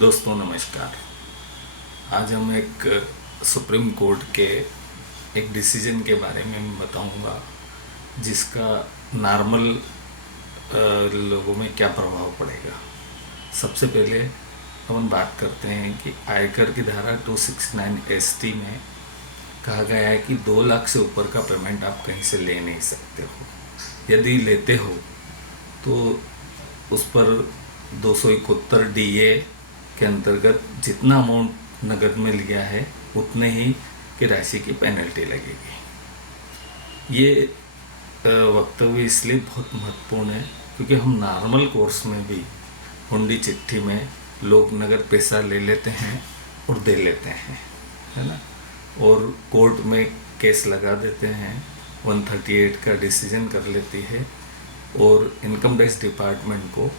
दोस्तों नमस्कार। आज हम एक सुप्रीम कोर्ट के एक डिसीजन के बारे में बताऊंगा जिसका नॉर्मल लोगों में क्या प्रभाव पड़ेगा। सबसे पहले हम बात करते हैं कि आयकर की धारा 269 एसटी में कहा गया है कि 2 लाख से ऊपर का पेमेंट आप कहीं से ले नहीं सकते हो। यदि लेते हो तो उस पर 271 डीए के अंतर्गत जितना अमाउंट नगद में लिया है उतने ही की राशि की पेनल्टी लगेगी। ये वक्तव्य इसलिए बहुत महत्वपूर्ण है क्योंकि हम नॉर्मल कोर्स में भी हुंडी चिट्ठी में लोग नगद पैसा ले लेते हैं और दे लेते हैं, है ना, और कोर्ट में केस लगा देते हैं। 138 का डिसीजन कर लेती है और इनकम टैक्स डिपार्टमेंट को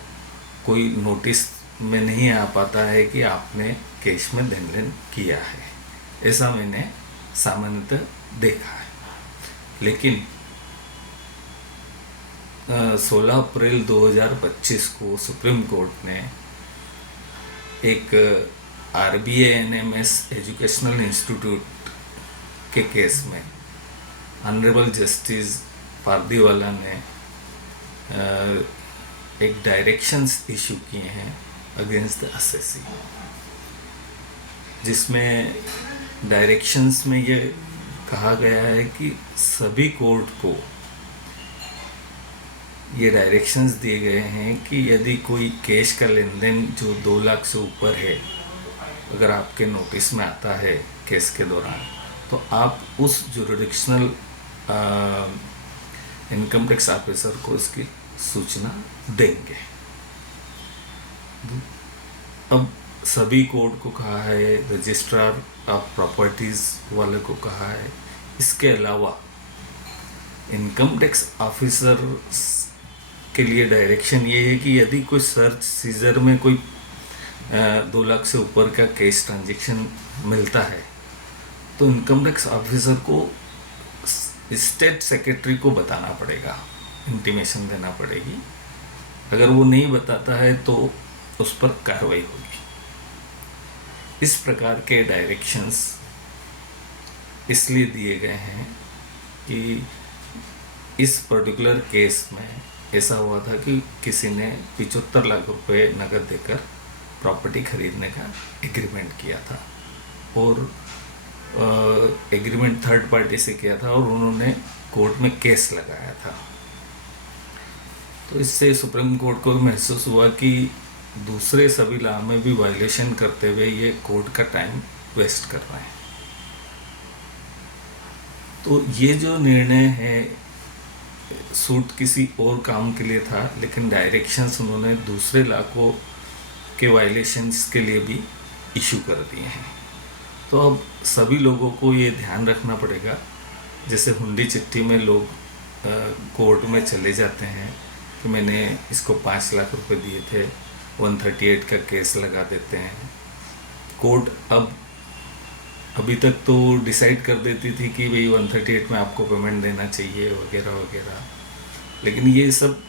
कोई नोटिस में नहीं आ पाता है कि आपने कैश में लेन देन किया है। ऐसा मैंने सामान्यतः देखा है। लेकिन 16 अप्रैल 2025 को सुप्रीम कोर्ट ने एक RBA-NMS एजुकेशनल इंस्टीट्यूट के केस में ऑनरेबल जस्टिस पारदीवाला ने एक डायरेक्शंस इशू किए हैं अगेंस्ट द असेसी, जिसमें डायरेक्शंस में ये कहा गया है कि सभी कोर्ट को ये डायरेक्शंस दिए गए हैं कि यदि कोई कैश का लेन देन जो 2 लाख से ऊपर है अगर आपके नोटिस में आता है केस के दौरान, तो आप उस जुरिडिक्शनल इनकम टैक्स ऑफिसर को इसकी सूचना देंगे। अब सभी कोर्ट को कहा है, रजिस्ट्रार ऑफ प्रॉपर्टीज वाले को कहा है। इसके अलावा इनकम टैक्स ऑफिसर के लिए डायरेक्शन ये है कि यदि कोई सर्च सीजर में कोई 2 लाख से ऊपर का कैश ट्रांजैक्शन मिलता है तो इनकम टैक्स ऑफिसर को स्टेट सेक्रेटरी को बताना पड़ेगा, इंटीमेशन देना पड़ेगी। अगर वो नहीं बताता है तो उस पर कार्रवाई होगी। इस प्रकार के डायरेक्शंस इसलिए दिए गए हैं कि इस पर्टिकुलर केस में ऐसा हुआ था कि किसी ने 75 लाख रुपए नकद देकर प्रॉपर्टी खरीदने का एग्रीमेंट किया था और एग्रीमेंट थर्ड पार्टी से किया था और उन्होंने कोर्ट में केस लगाया था। तो इससे सुप्रीम कोर्ट को महसूस हुआ कि दूसरे सभी लॉ में भी वायलेशन करते हुए ये कोर्ट का टाइम वेस्ट कर रहे हैं। तो ये जो निर्णय है सूट किसी और काम के लिए था, लेकिन डायरेक्शंस उन्होंने दूसरे लॉ को के वायलेशंस के लिए भी इशू कर दिए हैं। तो अब सभी लोगों को ये ध्यान रखना पड़ेगा। जैसे हुंडी चिट्ठी में लोग कोर्ट में चले जाते हैं कि मैंने इसको 5 लाख रुपए दिए थे, 138 का केस लगा देते हैं। कोर्ट अब अभी तक तो डिसाइड कर देती थी कि भाई 138 में आपको पेमेंट देना चाहिए वगैरह वगैरह, लेकिन ये सब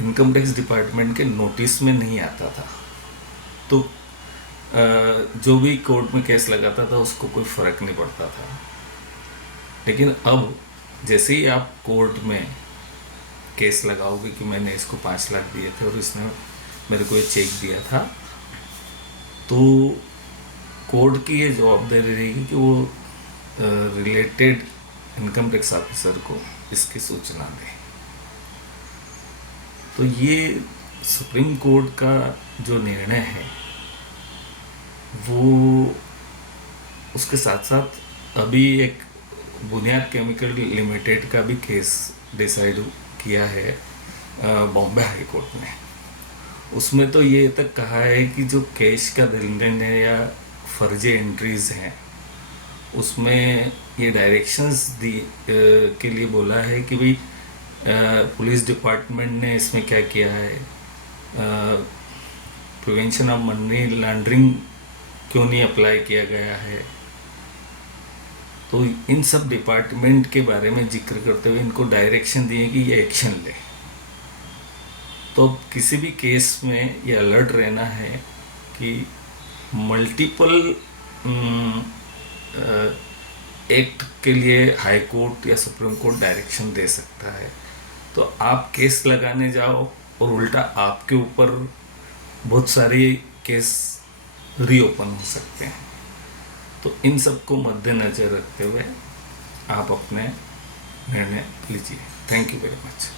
इनकम टैक्स डिपार्टमेंट के नोटिस में नहीं आता था। तो जो भी कोर्ट में केस लगाता था उसको कोई फ़र्क नहीं पड़ता था। लेकिन अब जैसे ही आप कोर्ट में केस लगाओगे कि मैंने इसको 5 लाख दिए थे और इसने मेरे को ये चेक दिया था, तो कोर्ट की ये जवाबदारी रहेगी कि वो रिलेटेड इनकम टैक्स ऑफिसर को इसकी सूचना दें। तो ये सुप्रीम कोर्ट का जो निर्णय है वो उसके साथ साथ अभी एक बुनियाद केमिकल लिमिटेड का भी केस डिसाइड किया है बॉम्बे हाई कोर्ट ने। उसमें तो ये तक कहा है कि जो कैश का लेन देन है या फर्जी एंट्रीज हैं उसमें ये डायरेक्शंस के लिए बोला है कि भाई पुलिस डिपार्टमेंट ने इसमें क्या किया है, प्रिवेंशन ऑफ मनी लॉन्ड्रिंग क्यों नहीं अप्लाई किया गया है। तो इन सब डिपार्टमेंट के बारे में जिक्र करते हुए इनको डायरेक्शन दिए कि ये एक्शन ले। तो अब किसी भी केस में ये अलर्ट रहना है कि मल्टीपल एक्ट के लिए हाई कोर्ट या सुप्रीम कोर्ट डायरेक्शन दे सकता है, तो आप केस लगाने जाओ और उल्टा आपके ऊपर बहुत सारी केस रीओपन हो सकते हैं। तो इन सब को मद्देनज़र रखते हुए आप अपने निर्णय लीजिए। Thank you very much.